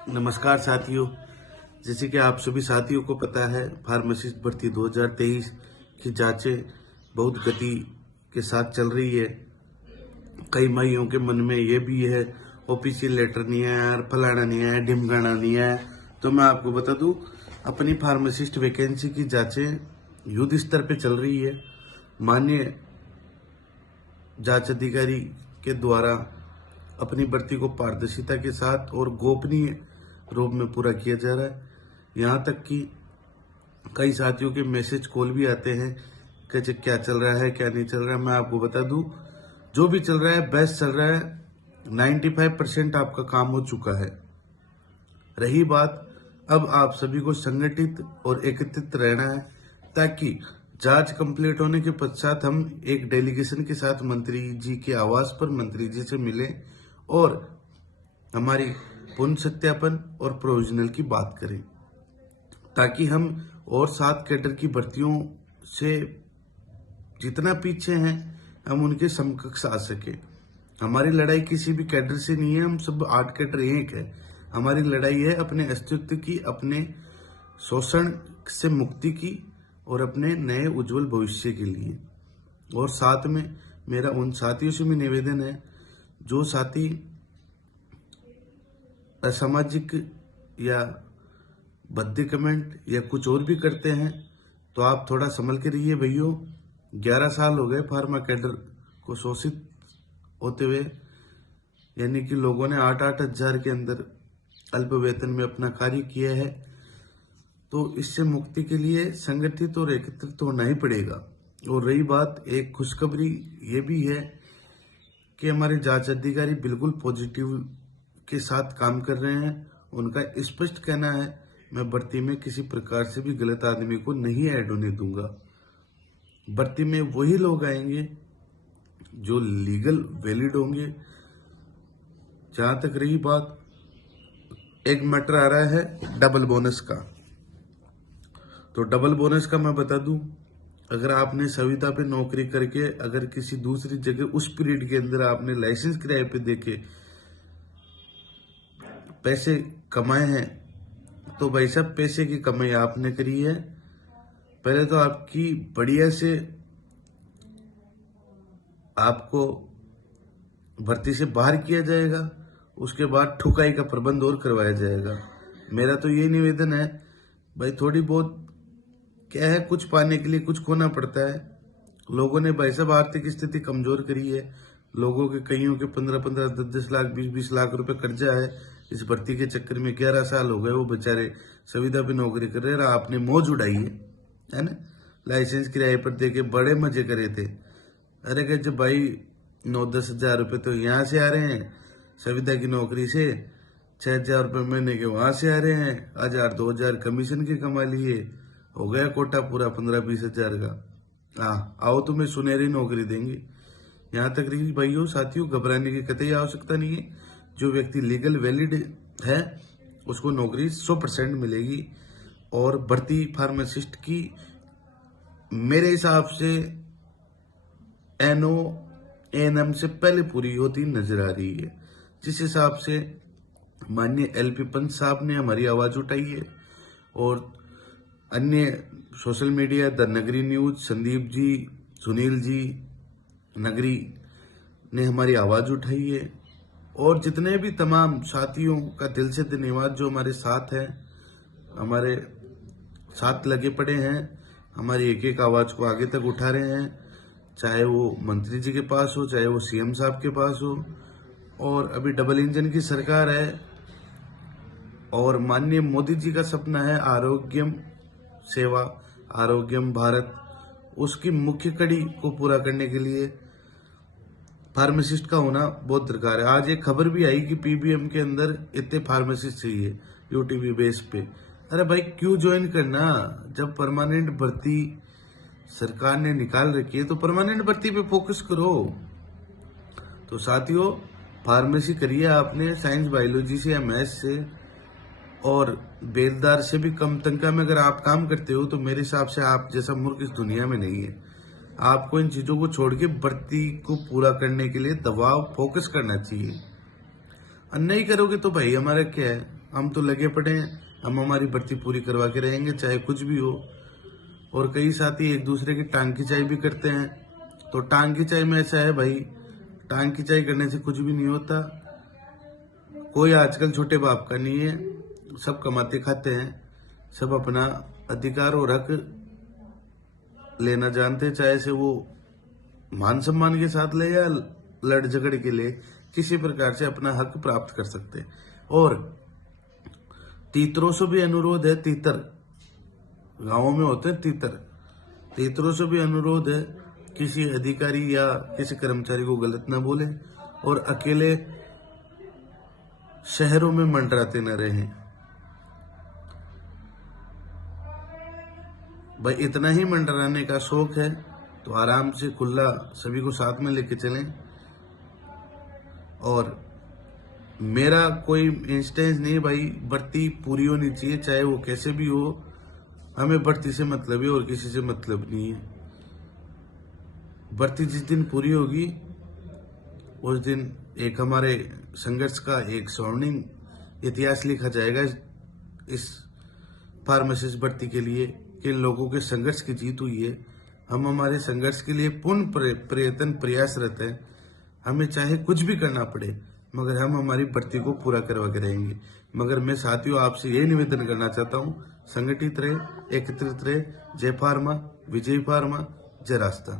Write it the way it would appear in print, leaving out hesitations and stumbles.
नमस्कार साथियों। जैसे कि आप सभी साथियों को पता है, फार्मासिस्ट भर्ती 2023 की जांचें बहुत गति के साथ चल रही है। कई भाइयों के मन में ये भी है ओपीसी लेटर नहीं है यार, फलाना नहीं है, ढिमकाना नहीं है। तो मैं आपको बता दूं, अपनी फार्मासिस्ट वैकेंसी की जांचें युद्ध स्तर पे चल रही है। माननीय जांच अधिकारी के द्वारा अपनी भर्ती को पारदर्शिता के साथ और गोपनीय रूप में पूरा किया जा रहा है। यहाँ तक कि कई साथियों के मैसेज कॉल भी आते हैं कि क्या चल रहा है क्या नहीं चल रहा है। मैं आपको बता दूं, जो भी चल रहा है बेस्ट चल रहा है। 95% आपका काम हो चुका है। रही बात, अब आप सभी को संगठित और एकत्रित रहना है, ताकि जांच कंप्लीट होने के पश्चात हम एक डेलीगेशन के साथ मंत्री जी के आवास पर मंत्री जी से मिले और हमारी पुनः सत्यापन और प्रोविजनल की बात करें, ताकि हम और 7 कैडर की भर्तियों से जितना पीछे हैं हम उनके समकक्ष आ सके। हमारी लड़ाई किसी भी कैडर से नहीं है, हम सब 8 कैडर एक है। हमारी लड़ाई है अपने अस्तित्व की, अपने शोषण से मुक्ति की और अपने नए उज्जवल भविष्य के लिए। और साथ में मेरा उन साथियों से भी निवेदन है, जो साथी असामाजिक या भद्दे कमेंट या कुछ और भी करते हैं, तो आप थोड़ा संभल के रहिए भैया। 11 साल हो गए फार्मा कैडर को शोषित होते हुए, यानी कि लोगों ने 8-8 हजार के अंदर अल्प वेतन में अपना कार्य किया है। तो इससे मुक्ति के लिए संगठित और एकत्रित होना ही पड़ेगा। और रही बात, एक खुशखबरी ये भी है कि हमारे जांच अधिकारी बिल्कुल पॉजिटिव के साथ काम कर रहे हैं। उनका स्पष्ट कहना है, मैं भर्ती में किसी प्रकार से भी गलत आदमी को नहीं ऐड होने दूंगा। भर्ती में वही लोग आएंगे जो लीगल वैलिड होंगे। जहां तक रही बात, एक मैटर आ रहा है डबल बोनस का। तो डबल बोनस का मैं बता दूं, अगर आपने संविदा पे नौकरी करके अगर किसी दूसरी जगह उस पीरियड के अंदर आपने लाइसेंस किराए पे देके पैसे कमाए हैं, तो भाई साहब पैसे की कमाई आपने करी है। पहले तो आपकी बढ़िया से आपको भर्ती से बाहर किया जाएगा, उसके बाद ठुकाई का प्रबंध और करवाया जाएगा। मेरा तो ये निवेदन है भाई, थोड़ी बहुत क्या है, कुछ पाने के लिए कुछ खोना पड़ता है। लोगों ने भाई साहब आर्थिक स्थिति कमजोर करी है। लोगों के कईयों के 15-15, 10-10 लाख, 20-20 लाख रुपए कर्जा है। इस भर्ती के चक्कर में 11 साल हो गए वो बेचारे संविदा पे नौकरी कर रहे हैं। आपने मौज उड़ाई है ना, लाइसेंस किराए पर देके बड़े मजे करे थे। अरे कह जब भाई 9-10 हजार रुपये तो यहाँ से आ रहे हैं, संविदा की नौकरी से 6 हजार रुपये महीने के वहां से आ रहे हैं, 1000-2000 कमीशन के कमा लिए, हो गया कोटा पूरा 15-20 हजार का। आओ तुम्हें सुनहरी नौकरी देंगे। यहाँ तक रही भाइयों साथियों, घबराने की कतई आवश्यकता नहीं है। जो व्यक्ति लीगल वैलिड है उसको नौकरी 100% मिलेगी। और भर्ती फार्मासिस्ट की मेरे हिसाब से एनओ एएनएम से पहले पूरी होती नजर आ रही है। जिस हिसाब से माननीय एलपी पंत साहब ने हमारी आवाज उठाई है और अन्य सोशल मीडिया, द नगरी न्यूज, संदीप जी, सुनील जी नगरी ने हमारी आवाज उठाई है, और जितने भी तमाम साथियों का दिल से धन्यवाद जो हमारे साथ हैं, हमारे साथ लगे पड़े हैं, हमारी एक एक आवाज को आगे तक उठा रहे हैं। चाहे वो मंत्री जी के पास हो, चाहे वो सीएम साहब के पास हो, और अभी डबल इंजन की सरकार है और माननीय मोदी जी का सपना है आरोग्यम सेवा, आरोग्यम भारत। उसकी मुख्य कड़ी को पूरा करने के लिए फार्मासिस्ट का होना बहुत दरकार है। आज एक खबर भी आई कि पीबीएम के अंदर इतने फार्मासिस्ट चाहिए यूटीबी बेस पे। अरे भाई क्यों ज्वाइन करना, जब परमानेंट भर्ती सरकार ने निकाल रखी है तो परमानेंट भर्ती पे फोकस करो। तो साथियों, फार्मेसी करिए आपने साइंस बायोलॉजी से या मैथ्स से, और बेलदार से भी कम तनख्वाह में अगर आप काम करते हो तो मेरे हिसाब से आप जैसा मूर्ख इस दुनिया में नहीं है। आपको इन चीजों को छोड़ के भर्ती को पूरा करने के लिए दबाव फोकस करना चाहिए। और नहीं करोगे तो भाई हमारा क्या है, हम तो लगे पड़े हैं, हम हमारी भर्ती पूरी करवा के रहेंगे चाहे कुछ भी हो। और कई साथी एक दूसरे की टांग खिंचाई भी करते हैं, तो टांग खिंचाई में ऐसा है भाई, टांग खिंचाई करने से कुछ भी नहीं होता। कोई आजकल छोटे बाप का नहीं है, सब कमाते खाते हैं, सब अपना अधिकार और हक लेना जानते हैं, चाहे से वो मान सम्मान के साथ ले या लड़ झगड़ के लिए, किसी प्रकार से अपना हक प्राप्त कर सकते हैं। और तीतरों से भी अनुरोध है, तीतर गांवों में होते हैं तीतरों से भी अनुरोध है, किसी अधिकारी या किसी कर्मचारी को गलत ना बोले और अकेले शहरों में मंडराते न रहें। भाई इतना ही मंडराने का शौक है तो आराम से खुला सभी को साथ में लेके चलें। और मेरा कोई इंस्टेंस नहीं भाई, भर्ती पूरी होनी चाहिए चाहे वो कैसे भी हो, हमें भर्ती से मतलब है और किसी से मतलब नहीं है। भर्ती जिस दिन पूरी होगी उस दिन एक हमारे संघर्ष का एक स्वर्णिम इतिहास लिखा जाएगा इस फार्मासिस्ट भर्ती के लिए, कि लोगों के संघर्ष की जीत हुई है। हम हमारे संघर्ष के लिए पूर्ण प्रयासरत हैं, हमें चाहे कुछ भी करना पड़े मगर हम हमारी भर्ती को पूरा करवा के रहेंगे। मगर मैं साथियों आपसे यही निवेदन करना चाहता हूँ, संगठित रहे, एकत्रित रहे। जय फार्मा, विजय फार्मा, जय रास्ता।